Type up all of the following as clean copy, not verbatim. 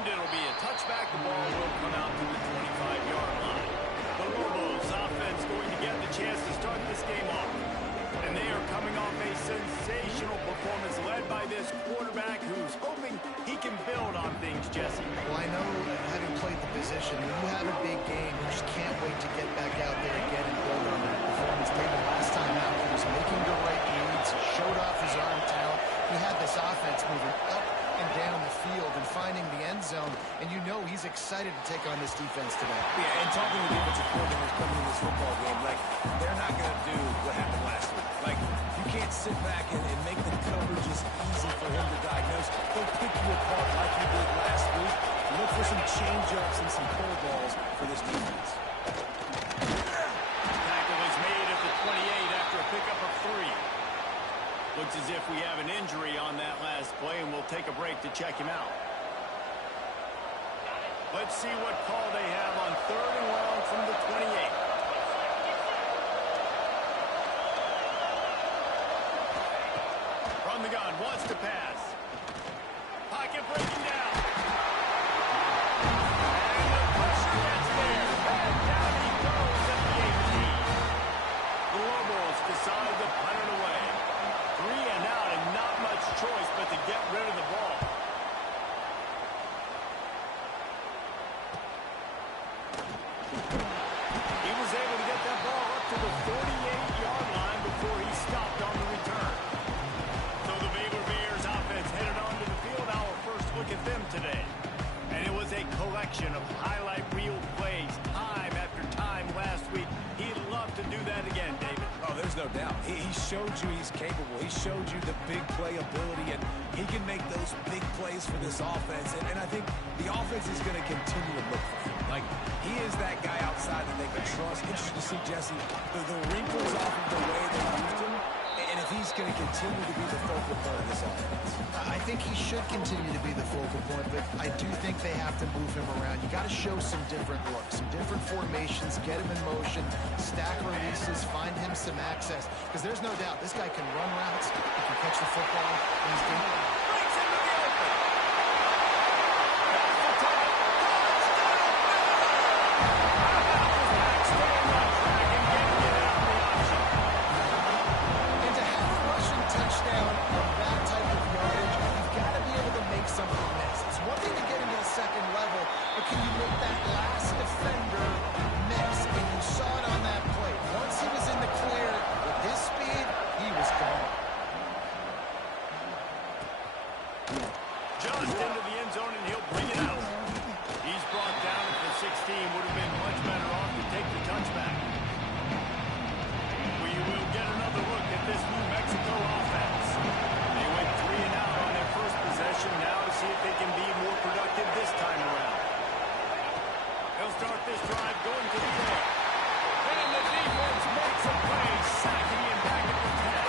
And it'll be a touchback. The ball will come out to the 25-yard line. The Lobos offense going to get the chance to start this game off. And they are coming off a sensational performance led by this quarterback who's hoping he can build on things, Jesse. Well, I know having played the position, when you have a big game, you just can't wait to get back out there again and build on that performance. David, last time out, he was making the right reads, he showed off his arm talent. He had this offense moving up and down the field and finding the end zone, and you know he's excited to take on this defense today. Yeah, and talking to defensive coordinators coming in this football game, like, they're not going to do what happened last week. Like, you can't sit back and make the coverages easy for him to diagnose. They'll pick you apart like he did last week. Look for some change-ups and some curveballs for this defense. Tackle is made at the 28 after a pickup of 3. Looks as if we have an injury on that last play, and we'll take a break to check him out. Let's see what call they have on 3rd and long from the 28. From the gun, wants to pass. Pocket breaking down. And the pressure gets there. And down he goes at the 18. The Lobos decide to punt it away. 3 and out, and not much choice but to get rid of the ball. He was able to get that ball up to the 48-yard line before he stopped on the return. So the Baylor Bears offense headed onto the field. Our first look at them today. And it was a collection of highlight reel plays time after time last week. He'd love to do that again, David. Oh, there's no doubt. He showed you he's capable. He showed you the big play ability, and he can make those big plays for this offense. And I think the offense is going to continue to look for him. Like, he is that guy outside that they can trust. Interesting to see, Jesse, the wrinkles off of the way they used him, and if he's going to continue to be the focal point of this offense. I think he should continue to be the focal point, but I do think they have to move him around. You got to show some different looks, some different formations, get him in motion, stack releases, find him some access, because there's no doubt this guy can run routes, he can catch the football, and he's doing it. Breaks into the open. That's the time. Touchdown! Staying on track and getting it out of the option. And to have a rushing touchdown on that type of yardage, you've got to be able to make something miss. It's one thing to get into the second level, but can you make that last defender miss? And you saw it on that play. Once he was in the clear with his speed, he was gone. Just into the end zone, and he'll bring it out. He's brought down at the 16. Would have been much better off to take the touchback. We will get another look at this New Mexico offense. They went 3 and out on their first possession. Now to see if they can be more productive this time around. They'll start this drive going to the air. And the defense makes a play, sacking him back at the 10.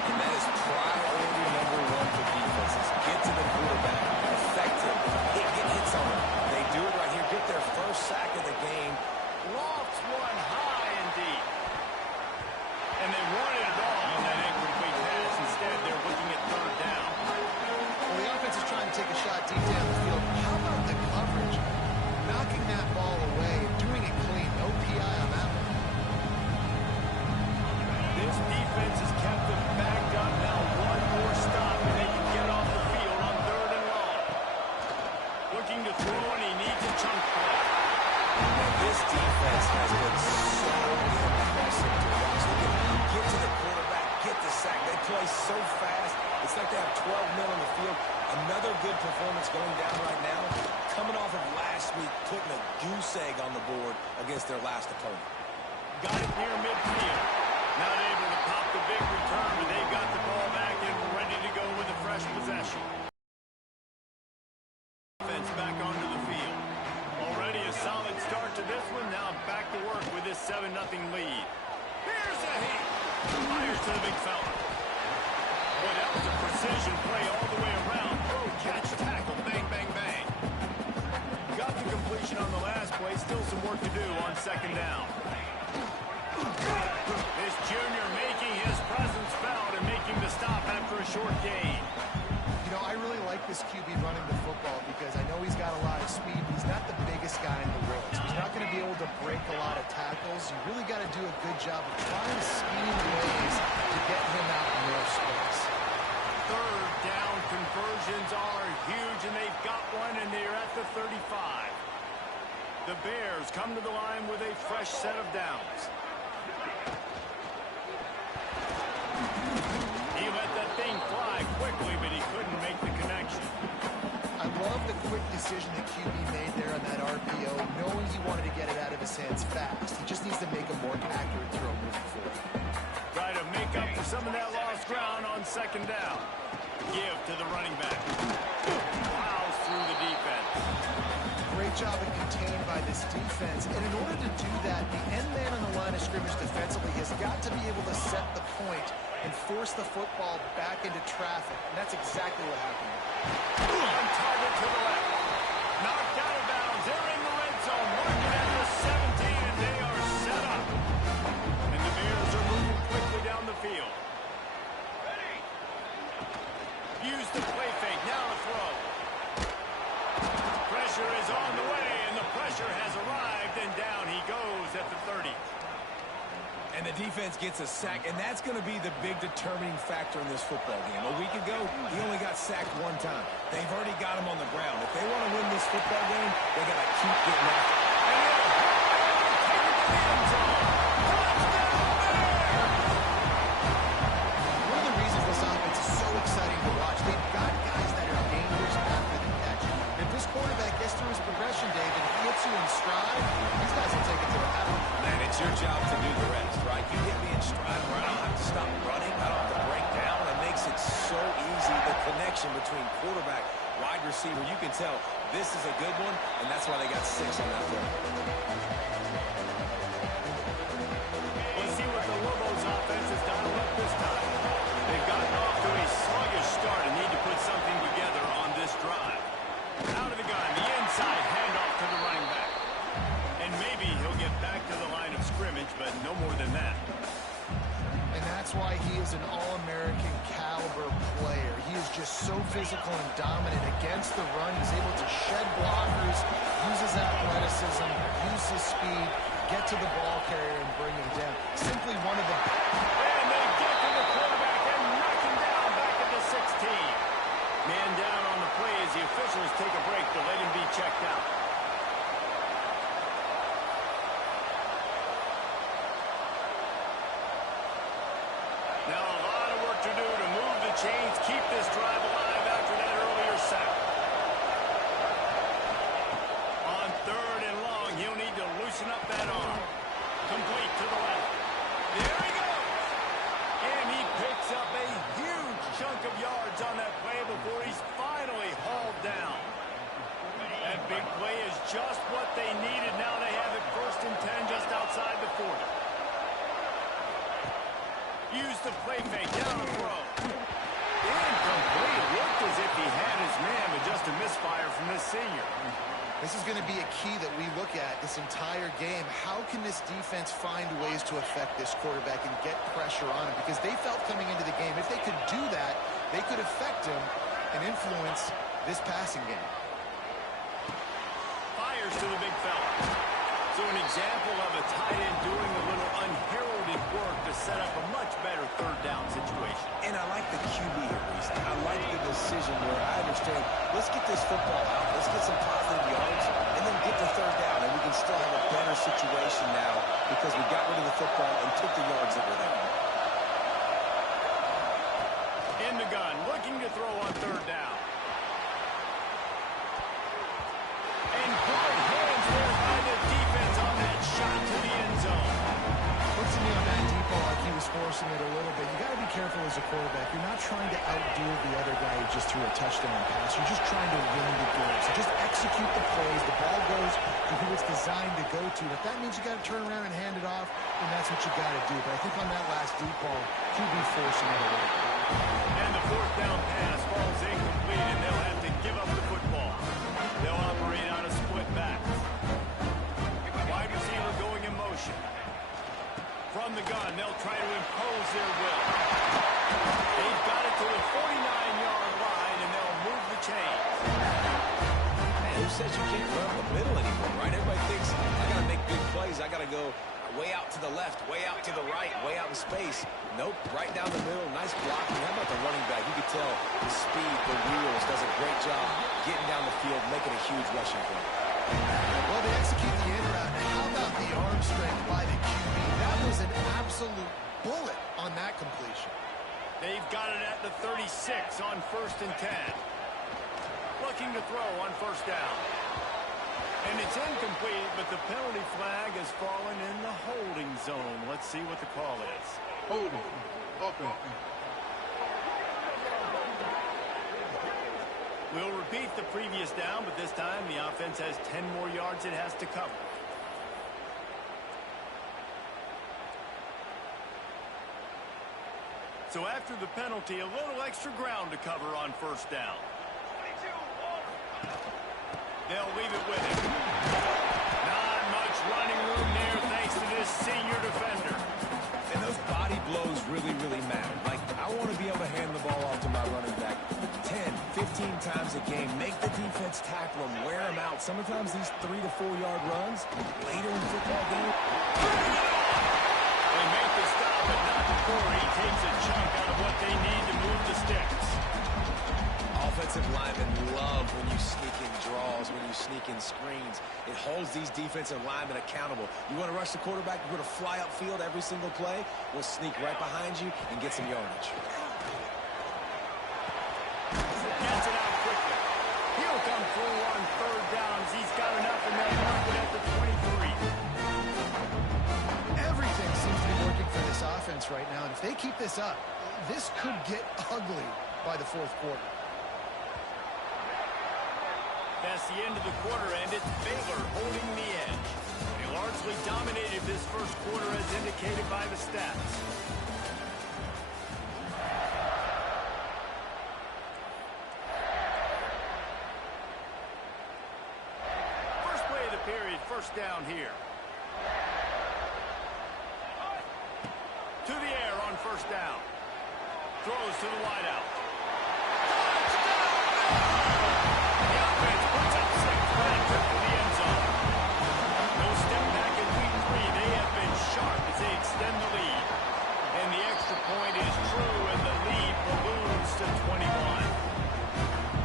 And that is priority number 1 for defenses. Get to the quarterback, affect him, get hits on him. They do it right here, get their first sack of the game. Lofts one high and deep. And they wanted it all on that incomplete pass. Instead, they're looking at 3rd down. Well, the offense is trying to take a shot deep down the field. How about the coverage? Knocking that ball away, doing it clean, no PI on that one. This defense has kept them backed up. Now one more stop, and they can get off the field on 3rd and long. Looking to throw, and he needs a chunk play. And this defense has been so impressive to watch. They can get to the quarterback, get the sack. They play so fast. It's like they have 12 men on the field. Another good performance going down right now. Coming off of last week, putting a goose egg on the board against their last opponent. Got it near midfield. Not able to pop the big return, but they've got the ball back and ready to go with a fresh possession. Offense back onto the field. Already a solid start to this one. Now back to work with this 7-0 lead. Here's a hit. Fires to the big fella. Boy, that was a precision play all the way around. Oh, catch, tackle, bang, bang, bang. Got the completion on the last play. Still some work to do on 2nd down. This junior making his presence felt and making the stop after a short gain. You know, I really like this QB running the football because I know he's you really got to do a good job of trying to scheme ways to get him out in more space. Third down conversions are huge, and they've got one, and they're at the 35. The Bears come to the line with a fresh set of downs. He let that thing fly quickly, but he couldn't make the connection. I love the quick decision that QB made there on that RPO, knowing he wanted to get it out of his hands fast. He just needs to make a more accurate throw moving forward. Try to make up for some of that lost ground on second down. Give to the running back. Plows through the defense. Great job of contained by this defense. And in order to do that, the end man on the line of scrimmage defensively has got to be able to set the point and force the football back into traffic. And that's exactly what happened. On target to the left. Knocked out of bounds. They're in the red zone. Marking at the 17, and they are set up. And the Bears are moving quickly down the field. Use the play fake. Now to throw. Pressure is on the way, and the pressure has arrived, and down he goes at the 30. And the defense gets a sack, and that's going to be the big determining factor in this football game. A week ago, he only got sacked one time. They've already got him on the ground. If they want to win this football game, they got to keep getting after it. One of the reasons this offense is so exciting to watch, they've got guys that are dangerous after the catch. If this quarterback gets through his progression, David, if he hits you in stride, these guys will take it to the house. Man, it's your job to do the rest, right? You hit me in stride where I don't have to stop running. I don't have to break down. It makes it so easy. The connection between quarterback, wide receiver, you can tell this is a good one, and that's why they got 6 on that play. Let's see what the Lobos offense has done up this time. They've gotten off to a sluggish start and need to put something together on this drive. Out of the gun, the inside handoff to the running back. And maybe he'll get back to the line of scrimmage, but no more than that. And that's why he is an All-American caliber player. He is just so physical and dominant against the run. He's able to shed blockers, use his athleticism, use his speed, get to the ball carrier and bring him down. Simply one of the... And they get to the quarterback and knock him down back at the 16. Man down on the play as the officials take a break to let him be checked out. Now a lot of work to do to move the chains, keep this drive alive after that earlier sack. On third and long, he'll need to loosen up that arm. Complete to the left. There he goes. And he picks up a huge chunk of yards on that play before he's finally hauled down. That big play is just what they needed. Now they have it 1st and 10 just outside the 40. Use the play fake, down the throw. Incomplete. Looked as if he had his man, but just a misfire from this senior. This is going to be a key that we look at this entire game. How can this defense find ways to affect this quarterback and get pressure on him? Because they felt coming into the game, if they could do that, they could affect him and influence this passing game. Fires to the big fella. So an example of a tight end doing a little unheralded work to set up a much better 3rd down situation. And I like the QB here, Reese. I like the decision where I understand, let's get this football out, let's get some positive yards, and then get to 3rd down, and we can still have a better situation now because we got rid of the football and took the yards that were there. In the gun, looking to throw on 3rd down. And good hands there by the defense on that shot to the end zone. Looks to me on that deep ball like he was forcing it a little bit. You got to be careful as a quarterback. You're not trying to outdo the other guy who just threw a touchdown pass. You're just trying to win the game. So just execute the plays. The ball goes to who it's designed to go to. If that means you got to turn around and hand it off, then that's what you got to do. But I think on that last deep ball, QB forcing it a little bit. And the 4th down pass falls incomplete, and they'll have to give up the football. They'll operate out of split backs. Wide receiver going in motion. From the gun, they'll try to impose their will. They've got it to the 49-yard line, and they'll move the chains. Man, Who says you can't run up the middle anymore, right? Everybody thinks, I got to make big plays. I got to go way out to the left, way out to the right, way out in space. Nope, right down the middle. Nice blocking. How about the running back? You can tell the speed, the wheels, does a great job getting down the field, making a huge rushing play. Well, they execute the in route. How about the arm strength by the QB? That was an absolute bullet on that completion. They've got it at the 36 on 1st and 10. Looking to throw on 1st down. And it's incomplete, but the penalty flag has fallen in the holding zone. Let's see what the call is. Holding. Okay. We'll repeat the previous down, but this time the offense has 10 more yards it has to cover. So after the penalty, a little extra ground to cover on 1st down. They'll leave it with him. Not much running room there thanks to this senior defender. And those body blows really, really matter. Like, I want to be able to hand the ball off to my running back 10, 15 times a game. Make the defense tackle him, wear him out. Sometimes these 3 to 4 yard runs later in the football game. They make the stop, but not before he takes a chunk out of what they need to move the sticks. Offensive linemen love when you sneak in draws, when you sneak in screens. It holds these defensive linemen accountable. You want to rush the quarterback, you want to fly upfield every single play, we'll sneak right behind you and get some yardage. Gets it out quickly. He'll come through on 3rd downs. He's got enough in that market at the 23. Everything seems to be working for this offense right now, and if they keep this up, this could get ugly by the 4th quarter. That's the end of the quarter, and it's Baylor holding the edge. They largely dominated this 1st quarter as indicated by the stats. First play of the period, 1st down here. To the air on 1st down. Throws to the wideout. Extend the lead. And the extra point is true, and the lead balloons to 21.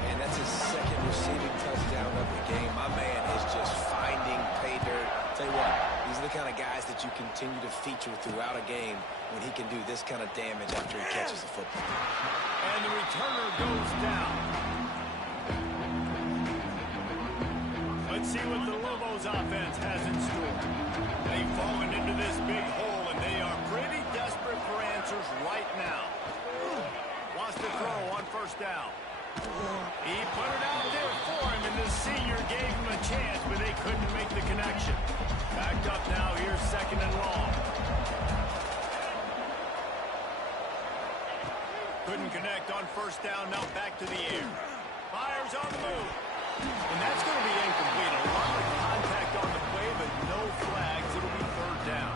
And that's his 2nd receiving touchdown of the game. My man is just finding pay dirt. Tell you what, these are the kind of guys that you continue to feature throughout a game when he can do this kind of damage after he catches the football. And the returner goes down. Let's see what the Lobos offense has in store. They've fallen into this big hole, and they are pretty desperate for answers right now. Wants to throw on 1st down. He put it out there for him, and the senior gave him a chance, but they couldn't make the connection. Backed up now, here's 2nd and long. Couldn't connect on 1st down, now back to the air. Fires on the move. And that's going to be incomplete. A lot of contact on the play, but no flags. It'll be 3rd down.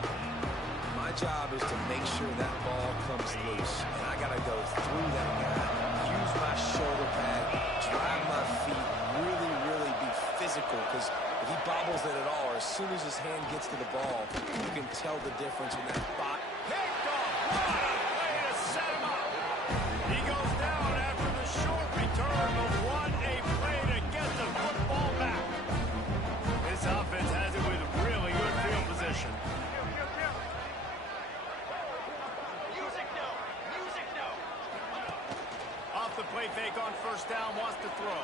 My job is to make sure that ball comes loose. And I got to go through that guy, use my shoulder pad, drive my feet, really, really be physical. Because if he bobbles it at all, or as soon as his hand gets to the ball, you can tell the difference in that spot. Picked off. What a play to set him up. He goes down after the short return, but what a play to get the football back. This offense has it with really good field position. Off the play fake on 1st down, wants to throw.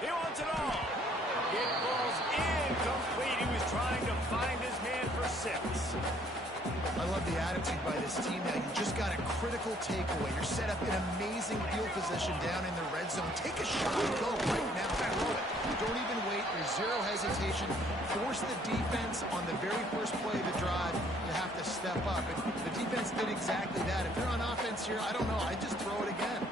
He wants it all. It falls incomplete. He was trying to find his man for 6. I love the attitude by this team now. You just got a critical takeaway. You're set up in amazing field position down in the red zone. Take a shot. Go right now. Throw it. Don't even wait. There's zero hesitation. Force the defense on the very first play of the drive. You have to step up. And the defense did exactly that. If you're on offense here, I don't know. I just throw it again.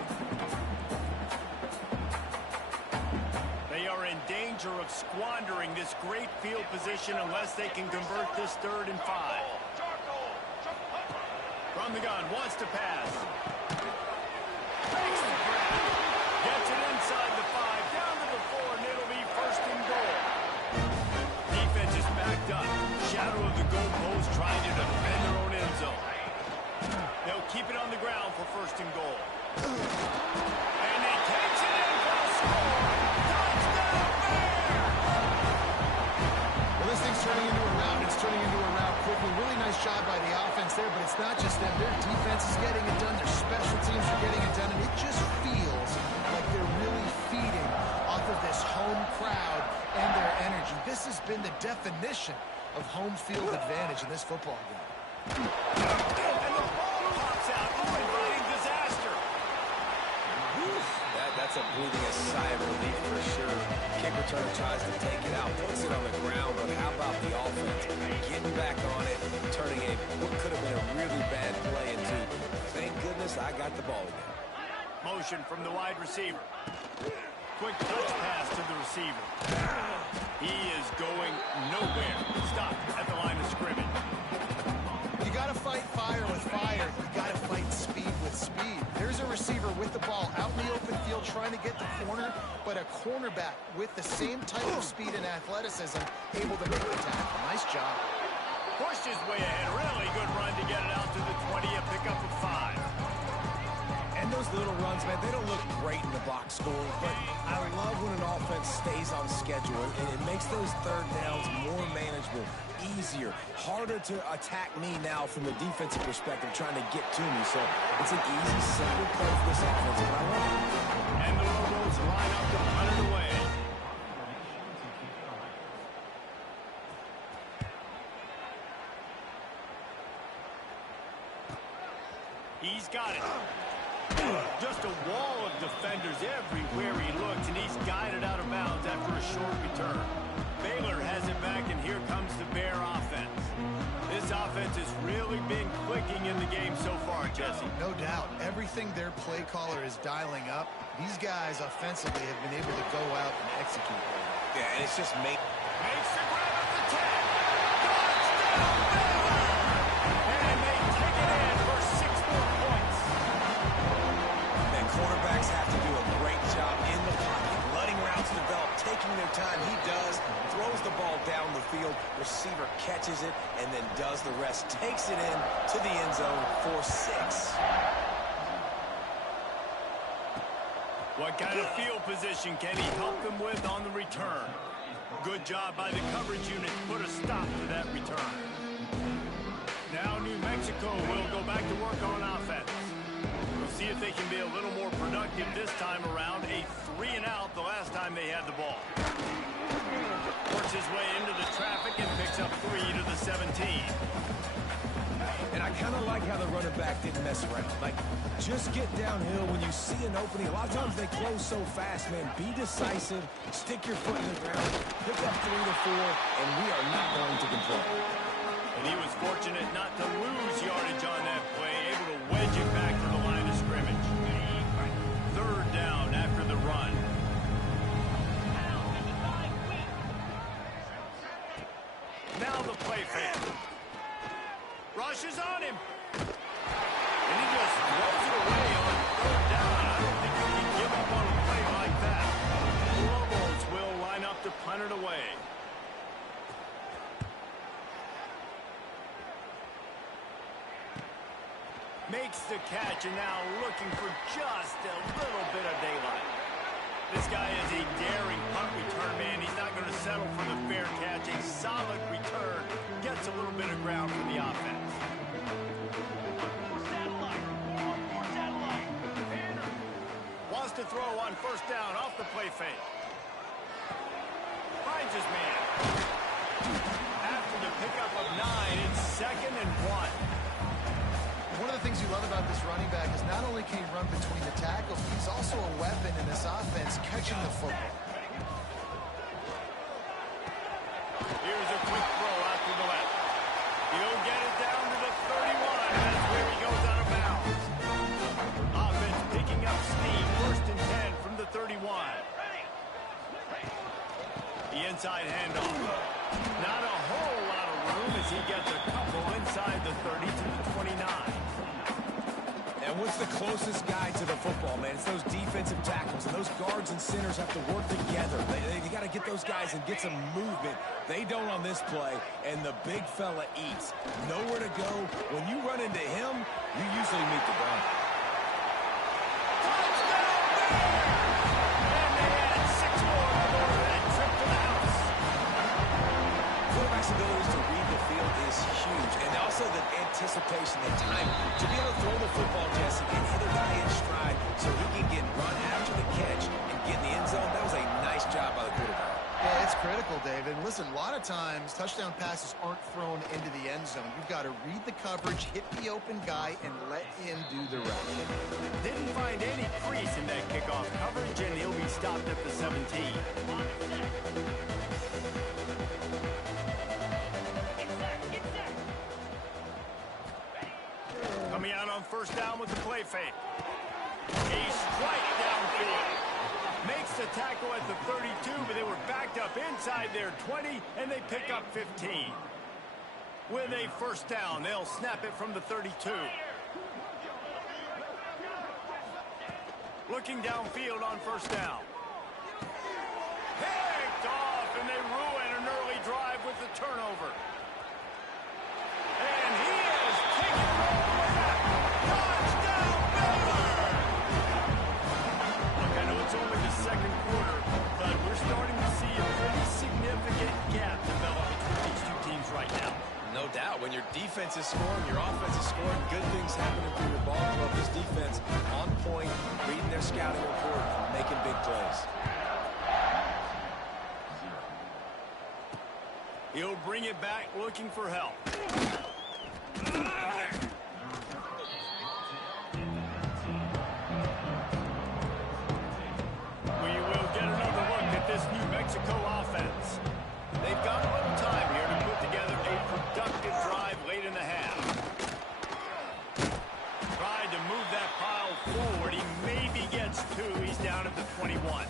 They are in danger of squandering this great field position unless they can convert this 3rd and 5. From the gun, wants to pass. Makes the grab. Gets it inside the 5, down to the 4, and it'll be 1st and goal. of the goalpost trying to defend their own end zone. They'll keep it on the ground for first and goal. And he takes it in for a score. Touchdown, Bears! Well, this thing's turning into a rout. It's turning into a rout quickly. Really nice job by the offense there, but it's not just them. Their defense is getting it done. Their special teams are getting it done, and it just feels like they're really feeding off of this home crowd and their energy. This has been the definition of home field advantage in this football game. And the ball pops out. Oh, inviting disaster. That's a breathing a sigh of relief for sure. Kick returner tries to take it out, puts it on the ground, but how about the offense getting back on it, turning what could have been a really bad play into, thank goodness I got the ball again. Motion from the wide receiver. Quick touch pass to the receiver. He is going nowhere. Stop at the line of scrimmage. You got to fight fire with fire. You got to fight speed with speed. There's a receiver with the ball out in the open field trying to get the corner, but a cornerback with the same type of speed and athleticism able to make the tackle. Nice job. Pushed his way ahead. Really good run to get it out to the 20. A pickup of 5. And those little runs, man, they don't look great in the box score, but I love when an offense stays on schedule, and it makes those third downs more manageable, easier, harder to attack me now from the defensive perspective, trying to get to me. So it's an easy, simple play for this offense, but I love it. And the Lobos line up to punt it away. He's got it. Just a wall of defenders everywhere he looks, and he's guided out of bounds after a short return. Baylor has it back, and here comes the Bear offense. This offense has really been clicking in the game so far, Jesse. No doubt. Everything their play caller is dialing up, these guys offensively have been able to go out and execute. Yeah, and it's just Makes the grab at the 10. Touchdown, Baylor! And they take it in for 6 more points. And quarterbacks have to do a great job in the pocket, letting routes develop, taking their time. He does, throws the ball down the field, receiver catches it, and then does the rest, takes it in to the end zone for 6. What kind of field position can he help them with on the return? Good job by the coverage unit to put a stop to that return. Now New Mexico will go back to work on offense. We'll see if they can be a little more productive this time around. A 3-and-out the last time they had the ball. Works his way into the traffic and picks up 3 to the 17. And I kind of like how the running back didn't mess around. Like, just get downhill when you see an opening. A lot of times they close so fast, man. Be decisive, stick your foot in the ground, pick up 3 to 4, and we are not going to complain. And he was fortunate not to lose yardage on that play, able to wedge it back to the line of scrimmage. 3rd down after the run. Now the play fake. Rushes on him. And he just throws it away on 3rd down. I don't think you can give up on a play like that. The Lobos will line up to punt it away. Makes the catch, and now looking for just a little bit of daylight. This guy is a daring punt return man. He's not going to settle for the fair catch. A solid return. Gets a little bit of ground for the offense. Wants to throw on 1st down off the play fake. Finds his man. After the pickup of 9, it's 2nd and 1. One of the things you love about this running back is not only can he run between the tackles, but he's also a weapon in this offense catching the football. Here's a quick throw out to the left. He'll get it down to the 31. That's where he goes out of bounds. Offense picking up steam. 1st and 10 from the 31. The inside handoff. Not a whole lot of room as he gets a couple inside the 30 to the 29. And what's the closest guy to the football, man? It's those defensive tackles, and those guards and centers have to work together. They got to get those guys and get some movement. They don't on this play, and the big fella eats. Nowhere to go. When you run into him, you usually meet the ground. Quarterback's ability to read the field is huge, and also the anticipation, the time to be able to throw the football, Jesse, and hit a guy in stride so he can get run after the catch and get in the end zone. That was a nice job by the quarterback. Yeah, it's critical, David. And listen, a lot of times touchdown passes aren't thrown into the end zone. You've got to read the coverage, hit the open guy, and let him do the rest. Didn't find any crease in that kickoff coverage, and he'll be stopped at the 17. Coming out on first down with the play fake. A strike downfield. Makes the tackle at the 32, but they were backed up inside their 20, and they pick up 15. With a first down, they'll snap it from the 32. Looking downfield on first down. Picked off, and they ruin an early drive with the turnover. And he is taking it all the way back. Touchdown, Baylor! Look, I know it's only the second quarter, but we're starting to see a pretty significant gap develop between these two teams right now. No doubt. When your defense is scoring, your offense is scoring, good things happening for your ball club. This defense on point, reading their scouting report, making big plays. He'll bring it back looking for help. We will get another look at this New Mexico offense. They've got a little time here to put together a productive drive late in the half. Tried to move that pile forward. He maybe gets two. He's down at the 21.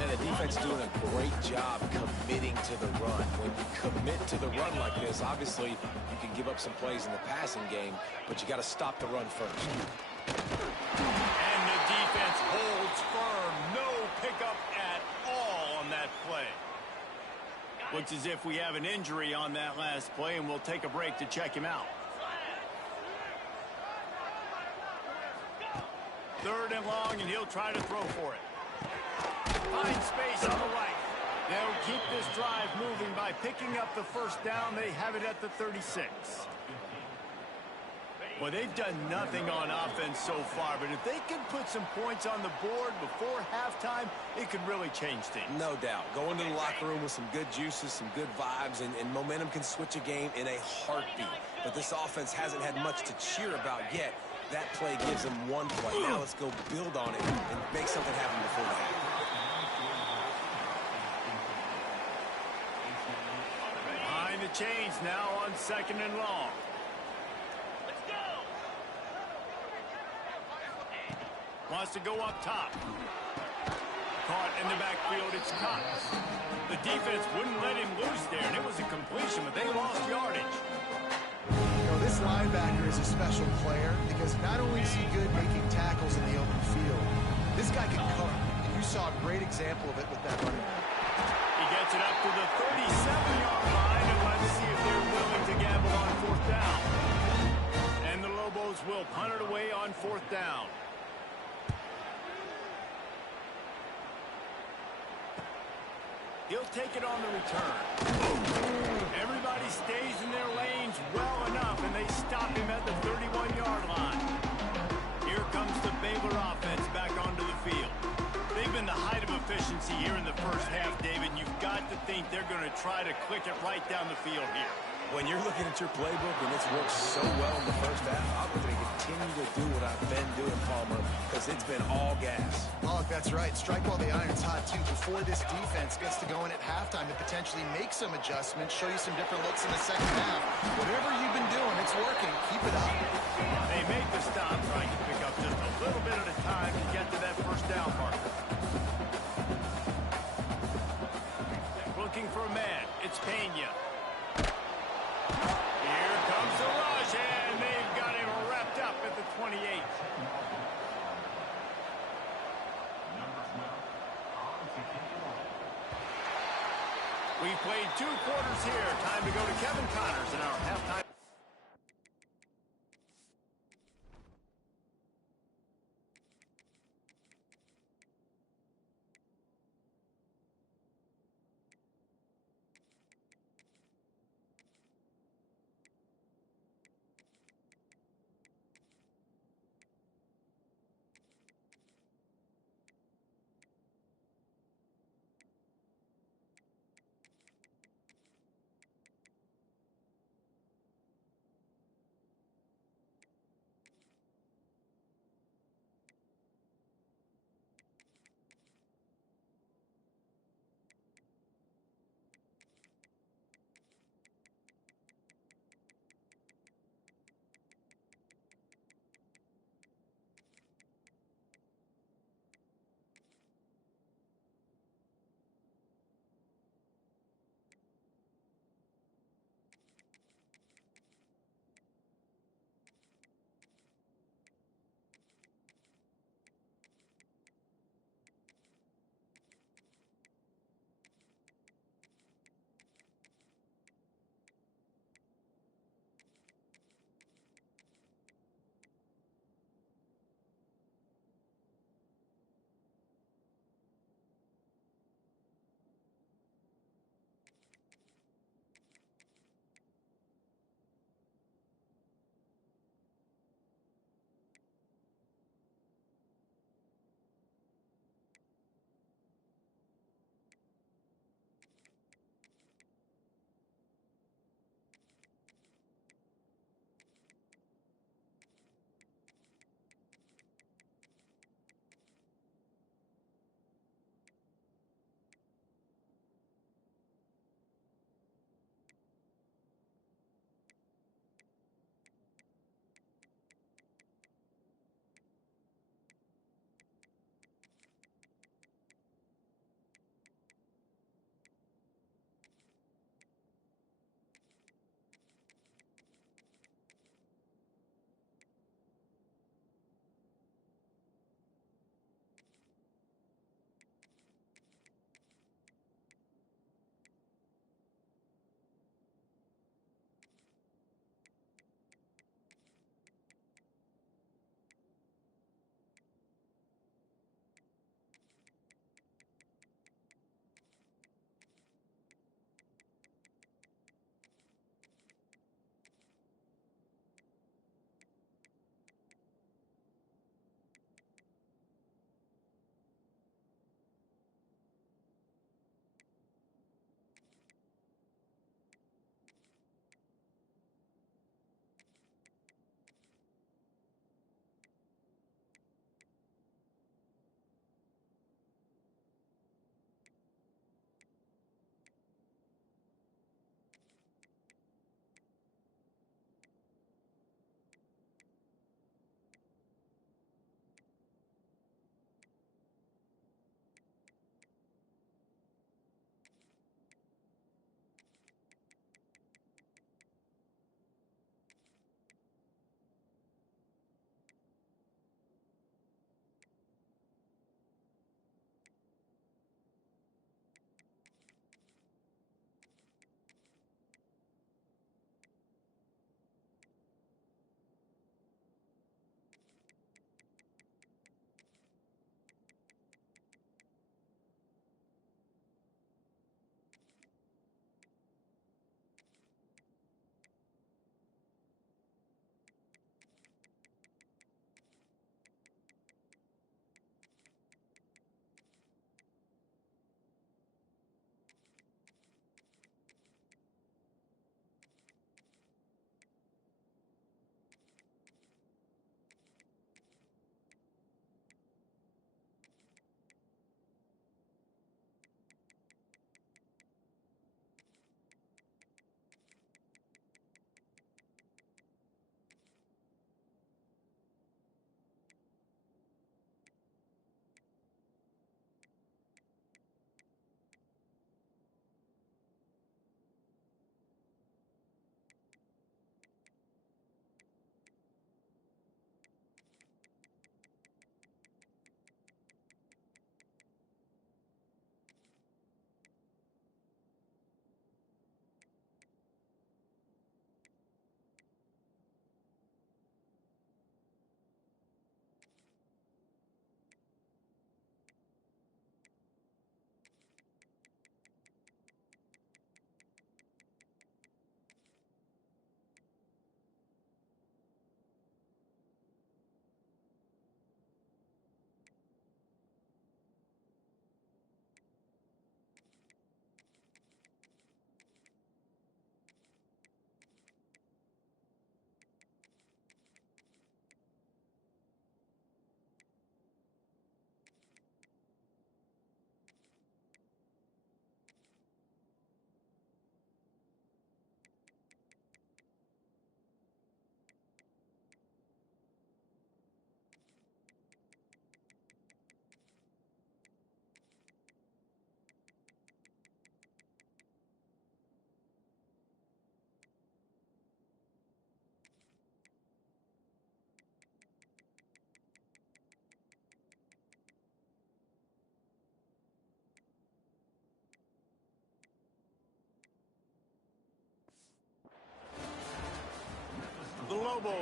And the defense doing a great job committing to the run. When you commit to the run like this, obviously you can give up some plays in the passing game, but you got to stop the run first. And the defense holds firm. No pickup at all on that play. Looks as if we have an injury on that last play, and we'll take a break to check him out. Third and long, and he'll try to throw for it. Finds space on the right. They'll keep this drive moving by picking up the first down. They have it at the 36. Well, they've done nothing on offense so far, but if they can put some points on the board before halftime, it could really change things. No doubt. Go into the locker room with some good juices, some good vibes, and momentum can switch a game in a heartbeat. But this offense hasn't had much to cheer about yet. That play gives them one play. Now let's go build on it and make something happen before the half. Behind the chains now on second and long. Wants to go up top. Caught in the backfield, it's Cox. The defense wouldn't let him loose there, and it was a completion, but they lost yardage. You know, this linebacker is a special player because not only is he good making tackles in the open field, this guy can cover. And you saw a great example of it with that running back. He gets it up to the 37-yard line, and let's see if they're willing to gamble on fourth down. And the Lobos will punt it away on fourth down. He'll take it on the return. Everybody stays in their lanes well enough, and they stop him at the 31-yard line. Here comes the Baylor offense back onto the field. They've been the height of efficiency here in the first half, David. You've got to think they're going to try to click it right down the field here. When you're looking at your playbook and it's worked so well in the first half, I'm going to continue to do what I've been doing, Palmer, because it's been all gas. Oh, that's right. Strike while the iron's hot, too. Before this defense gets to going at halftime to potentially make some adjustments, show you some different looks in the second half. Whatever you've been doing, it's working. Keep it up. They make the stop, trying to pick up just a little bit at a time to get to that first down mark. Looking for a man. It's Pena. Here comes the rush, and they've got him wrapped up at the We've played 2 quarters here. Time to go to Kevin Connors in our halftime.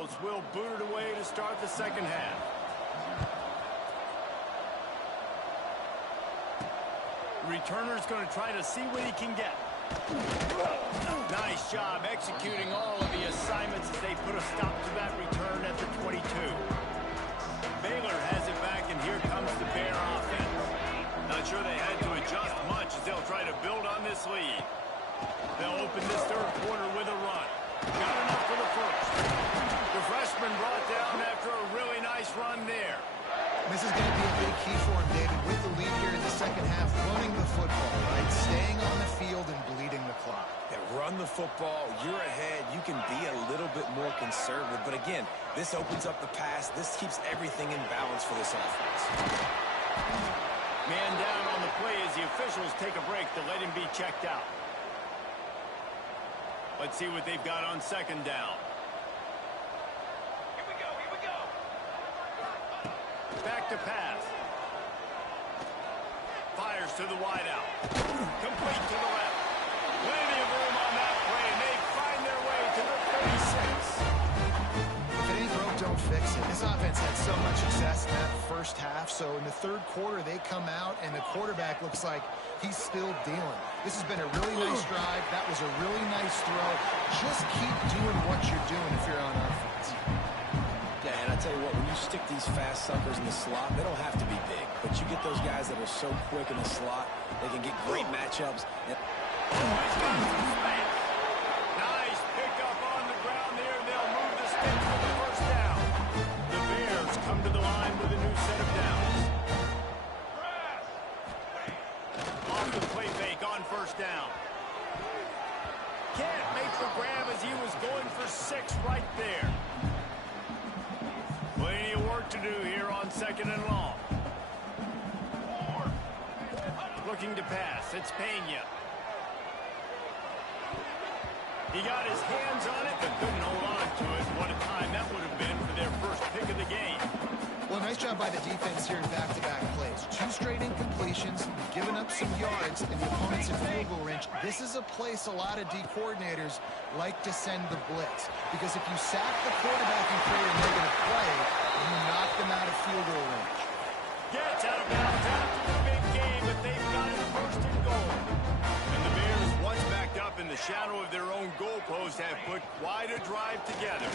Lobos will boot it away to start the second half. Returner's going to try to see what he can get. Nice job executing all of the assignments as they put a stop to that return at the 22. Baylor has it back, and here comes the Bear offense. Not sure they had to adjust much as they'll try to build on this lead. They'll open this third quarter with a run. Got enough for the first. The freshman brought down after a really nice run there. This is going to be a big key for him, David, with the lead here in the second half, running the football, right? Staying on the field and bleeding the clock. Yeah, run the football. You're ahead. You can be a little bit more conservative. But again, this opens up the pass. This keeps everything in balance for this offense. Man down on the play as the officials take a break to let him be checked out. Let's see what they've got on second down. Back to pass. Fires to the wideout. Complete to the left. Plenty of room on that play, and they find their way to the 36. If it ain't broke, don't fix it. This offense had so much success in that first half, so in the third quarter they come out, and the quarterback looks like he's still dealing. This has been a really nice drive. That was a really nice throw. Just keep doing what you're doing if you're on offense. Yeah, and I tell you what, when you stick these fast suckers in the slot, they don't have to be big. But you get those guys that are so quick in the slot, they can get great matchups. Nice pickup on the ground there. They'll move the sticks for the first down. The Bears come to the line with a new set of downs. Off the play fake on first down. Can't make the grab as he was going for 6 right there. Plenty of work to do here on second and long. Looking to pass. It's Pena. He got his hands on it, but couldn't hold on to it. What a time that would have been for their first pick of the game. Well, nice job by the defense here in back-to-back plays. 2 straight incompletions, giving up some yards, and the opponent's in field goal range. This is a place a lot of D coordinators like to send the blitz, because if you sack the quarterback and create a negative play, you knock them out of field goal range. Gets out of bounds after the big game, but they've got it first and goal. And the Bears, once backed up in the shadow of their own goalpost, have put quite a drive together.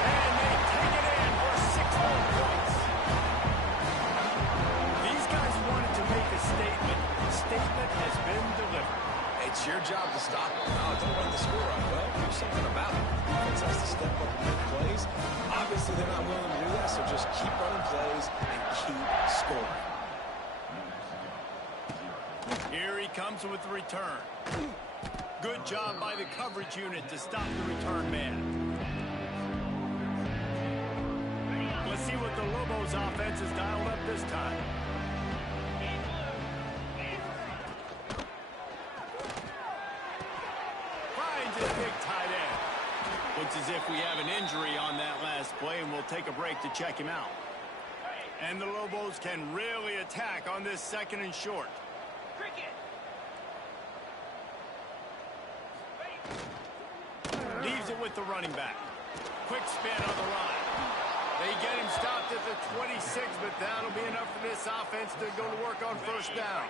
And they take it in for 6 more points. These guys wanted to make a statement. The statement has been delivered. It's your job to stop them. No, don't run the score up. Well, do something about it. Defense has to step up and make plays. Obviously, they're not willing to do that, so just keep running plays and keep scoring. Here he comes with the return. Good job by the coverage unit to stop the return man. Let's see what the Lobos offense has dialed up this time. Finds his big tight end. Looks as if we have an injury on that last play, and we'll take a break to check him out. And the Lobos can really attack on this second and short. Leaves it with the running back. Quick spin on the line. They get him stopped at the 26, but that'll be enough for this offense to go to work on first down.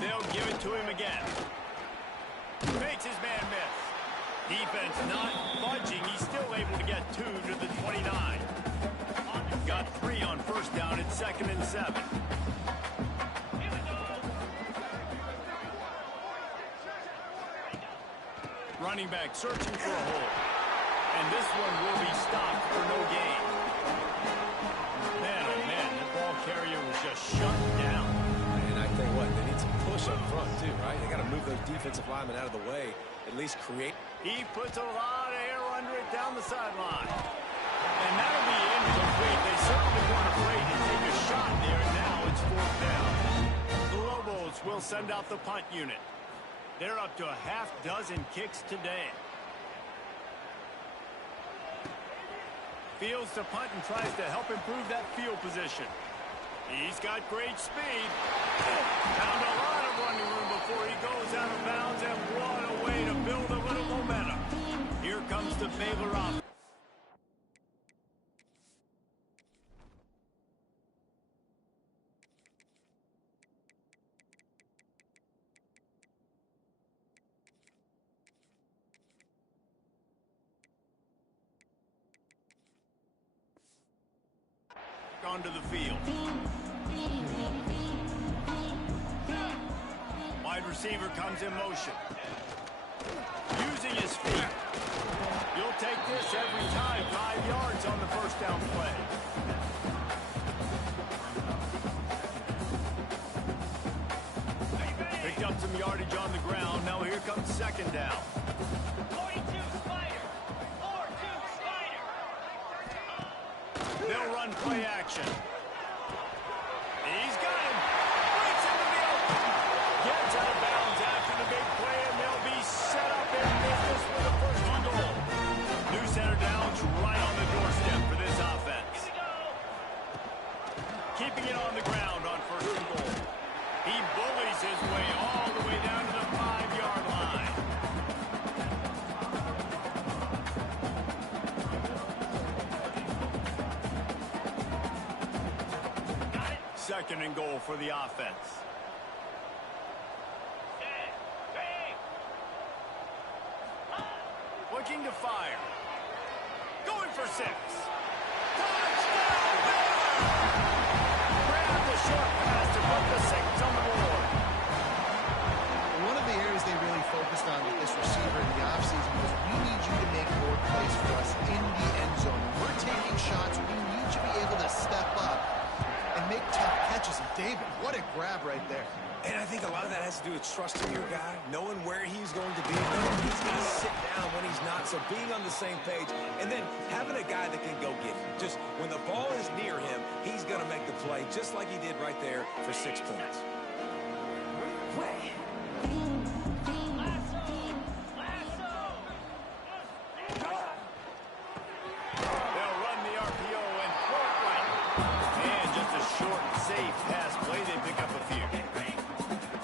They'll give it to him again. Makes his man miss. Defense not budging. He's still able to get 2 to the 29. Got 3 on first down at 2nd and 7. Running back searching for a hole. And this one will be stopped for no gain. Man, oh man, that ball carrier was just shut down. And I tell you what, they need some push up front too, right? They got to move those defensive linemen out of the way, at least create. He puts a lot of air under it down the sideline. And that'll be incomplete. They certainly weren't afraid to take a shot there, and now it's 4th down. The Lobos will send out the punt unit. They're up to a half-dozen kicks today. Fields to punt and tries to help improve that field position. He's got great speed. Found a lot of running room before he goes out of bounds, and what a way to build a little momentum. Here comes the Baylor offense. Onto the field. Wide receiver comes in motion. Using his feet. You'll take this every time. 5 yards on the first down play. Picked up some yardage on the ground. Now here comes second down. 42 Spider. 4-2 Spider. They'll run play action. He's got him. Breaks into the open. Gets out of bounds after the big play, and they'll be set up in business with a first and goal. New center downs right on the doorstep for this offense. Keeping it on the ground on first and goal. He bullies his way all the way down to the 5-yard line. Second and goal for the offense. Looking to fire. Going for 6. Touchdown, Baylor! Grab the short pass to put the 6 on the board. One of the areas they really focused on with this receiver in the offseason was we need you to make more plays for us in the end zone. We're taking shots. We need you to be able to step up and make tough catches. And David, what a grab right there. And I think a lot of that has to do with trusting your guy, knowing where he's going to be, knowing he's going to sit down when he's not, so being on the same page, and then having a guy that can go get it. Just when the ball is near him, he's going to make the play, just like he did right there for 6 points. They'll run the RPO and throw it right. And just a short, safe pass play. They pick up a few.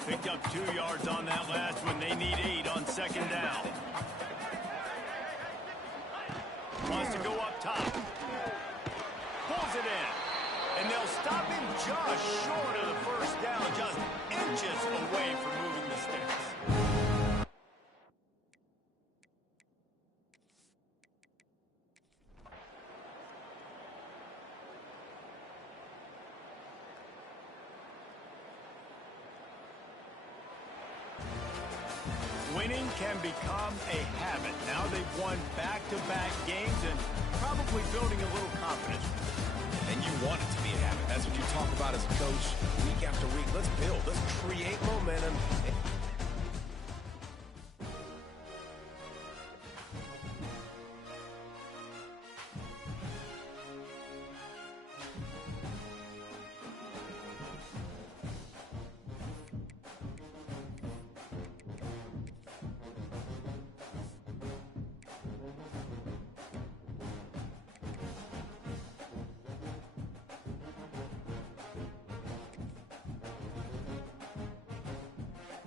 Picked up 2 yards on that last one. They need 8 on second down. Wants to go up top. Pulls it in. And they'll stop him just short of the first down, just inches away from moving the sticks. Winning can become a habit. Now they've won back-to-back games and probably building a little confidence. And you want it to be a habit. That's what you talk about as a coach week after week. Let's build. Let's create momentum.